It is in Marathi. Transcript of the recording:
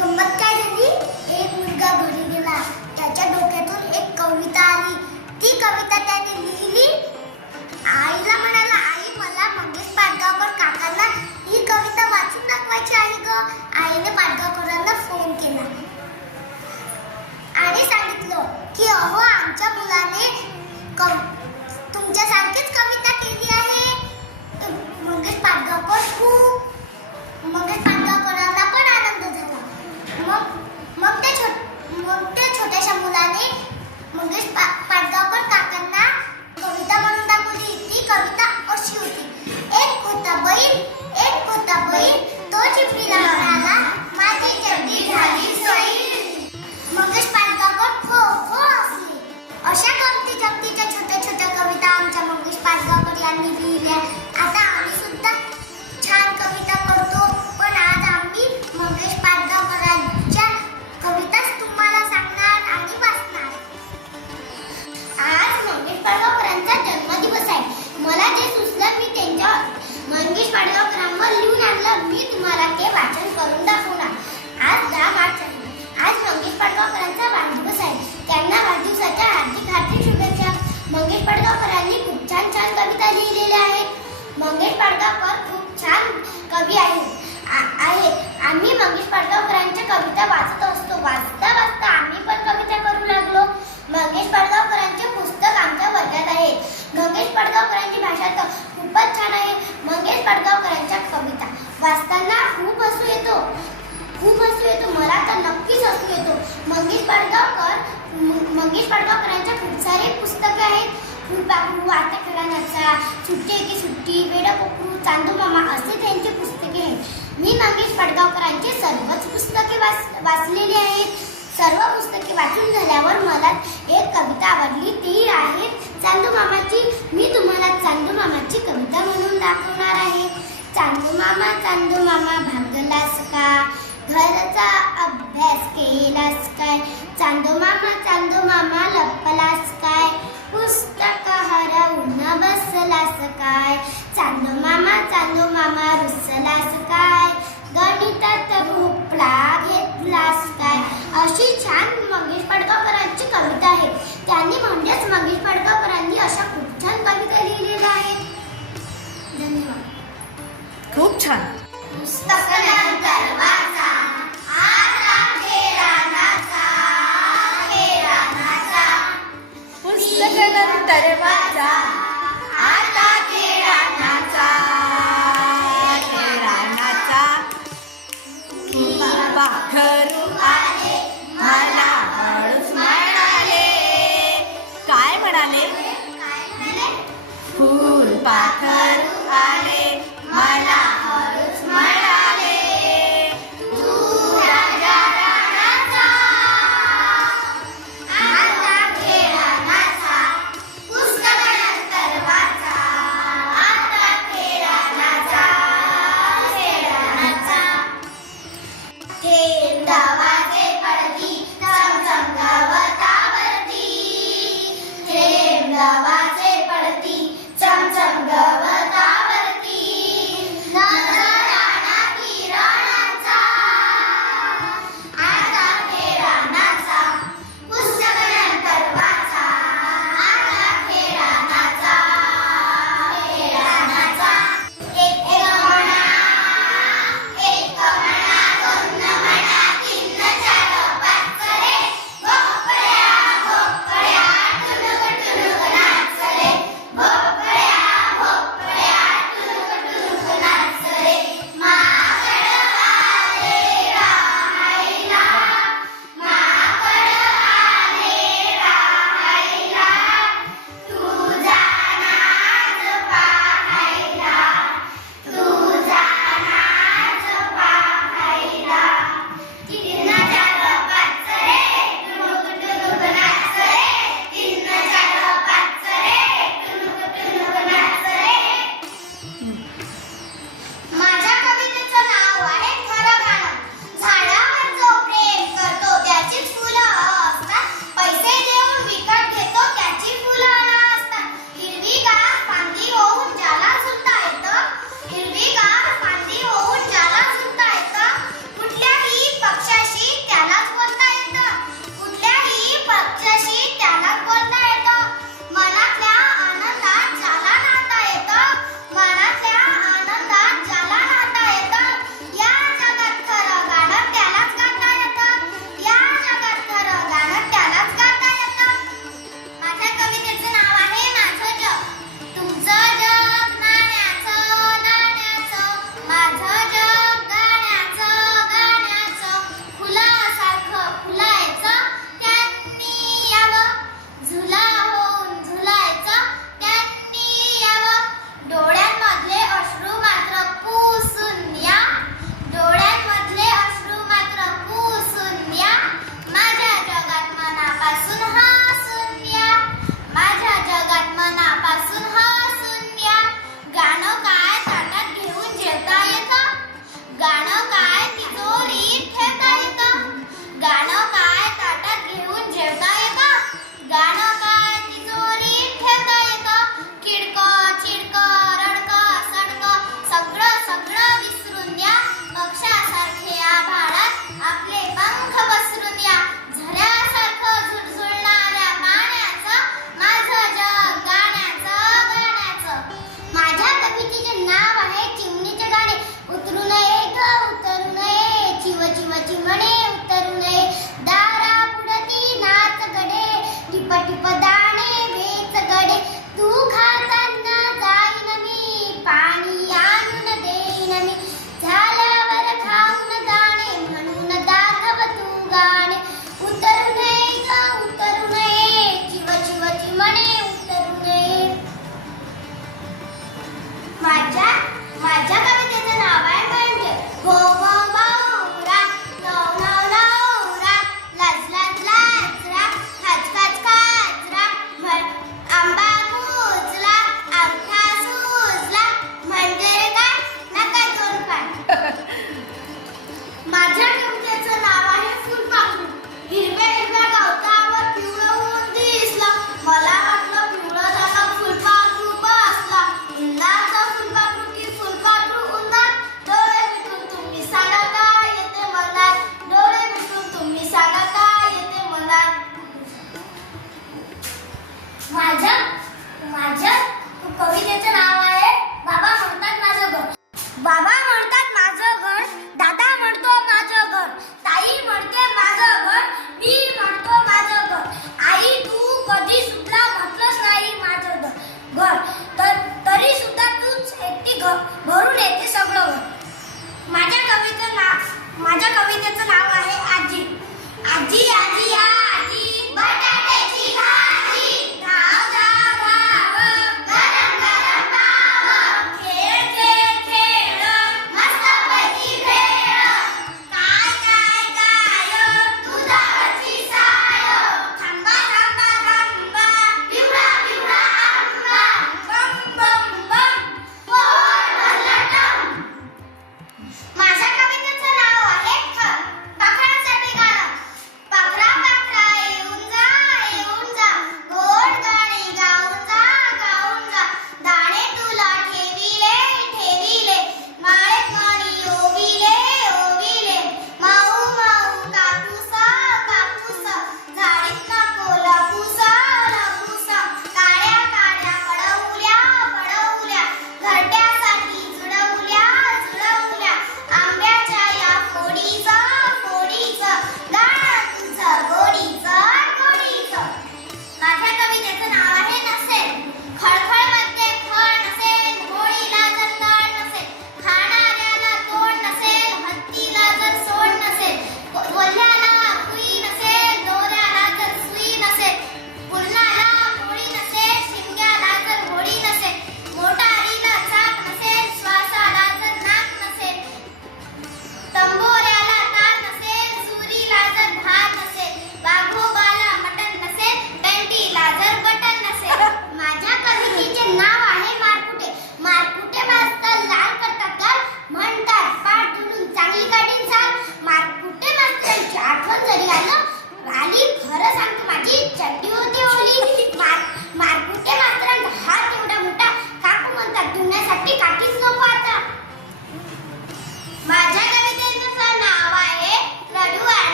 गंमत काय झाली? एक मुलगा घरी गेला. त्याच्या डोक्यातून एक कविता आली. ती कविता त्याने लिहिली. आईला म्हणाला आई मला मंगेश पाडगावकर काकांना ही कविता वाचून दाखवायची आहे ग. आईने पाडगावकरांना फोन केला. आणि सांगितलं की अहो आमच्या मुलाने कम तुमच्यासारखीच कविता केली आहे. मंगेश पाडगावकर खूप खूपच छान आहे. मंगेश पाडगावकरांच्या कविता. वाचताना खूप हसू येतो. खूप हसू येतो. मला तर नक्कीच हसू येतो. मंगेश पाडगावकर मंगेश पाडगावकरांच्या खूप सारे पुस्तके आहेत. फुलबागू आता खेळाण्याचा सुट्टी की सुट्टी वेड कोकरू चांदू मामा असे त्यांची पुस्तके आहेत. मी मंगेश पाडगावकरांची सर्वच पुस्तके वाच वाचलेली आहेत. सर्व पुस्तके वाचून झाल्यावर मला एक कविता आवडली. ती आहे चांदू मामाची. मी तुम्हाला चांदू चांदू मामा भागलास का घरचा अभ्यास केलास काय चांदू मामा चांदू मामा लपलास काय पुस्तक हरवून बसलास काय चांदू मामा चांदू मामा रुसलास काय गणितात भोपळा घेतलास काय अशी छान मंगेश पडगावकरांची कविता आहे. त्यांनी म्हणजेच मंगेश पडगावकरांनी अशा खूप छान कविता लिहिलेल्या आहेत. धन्यवाद. खूप छान.